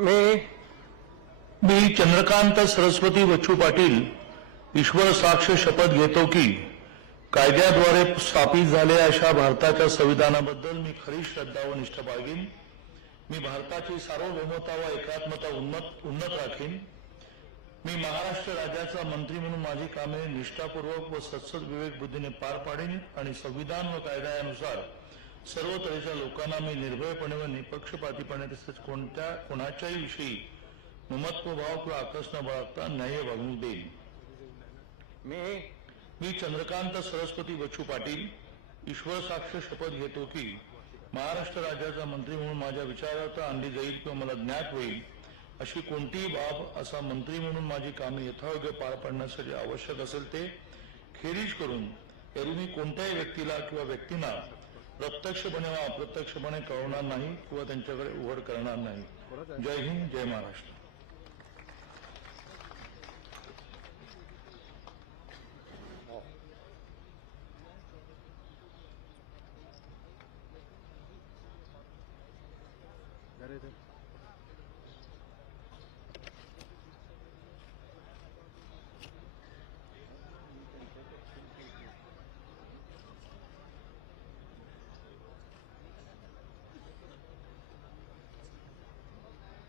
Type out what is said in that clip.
मी चंद्रकांत सरस्वती बच्चू पाटील ईश्वर साक्ष शपथ घेतो की कायद्याद्वारे स्थापित झालेल्या अशा भारताच्या संविधानाबद्दल मी खरी श्रद्धा व निष्ठा बाळगीन. मी भारताची सार्वभौमता व एकात्मता उन्नत राखीन. मी महाराष्ट्र राज्याचा मंत्री म्हणून माझी कामे निष्ठापूर्वक व सत्सद विवेक बुद्धीने पार पाडीन आणि संविधान व कायद्यानुसार सर्व तऱ्हेच्या लोकांना मी निर्भयपणे व निपक्षपातीपणे तसेच कोणाच्याही विषयी ममत्वभाव किंवा आकस न बाळगता न्याय्य वागणूक देईन. मी चंद्रकांत सरस्वती बच्चू पाटील ईश्वर साक्ष शपथ घेतो की महाराष्ट्र राज्याचा मंत्री म्हणून माझ्या विचारार्थ आणली जाईल किंवा मला ज्ञात होईल अशी कोणतीही बाब असा मंत्री म्हणून माझी कामे यथायोग्य पार पाडण्यासाठी आवश्यक असेल ते खेरीज करून एरवी मी कोणत्याही व्यक्तीला किंवा व्यक्तींना प्रत्यक्षपणे व अप्रत्यक्षपणे कळवणार नाही किंवा त्यांच्याकडे उघड करणार नाही. जय हिंद, जय महाराष्ट्र. अरे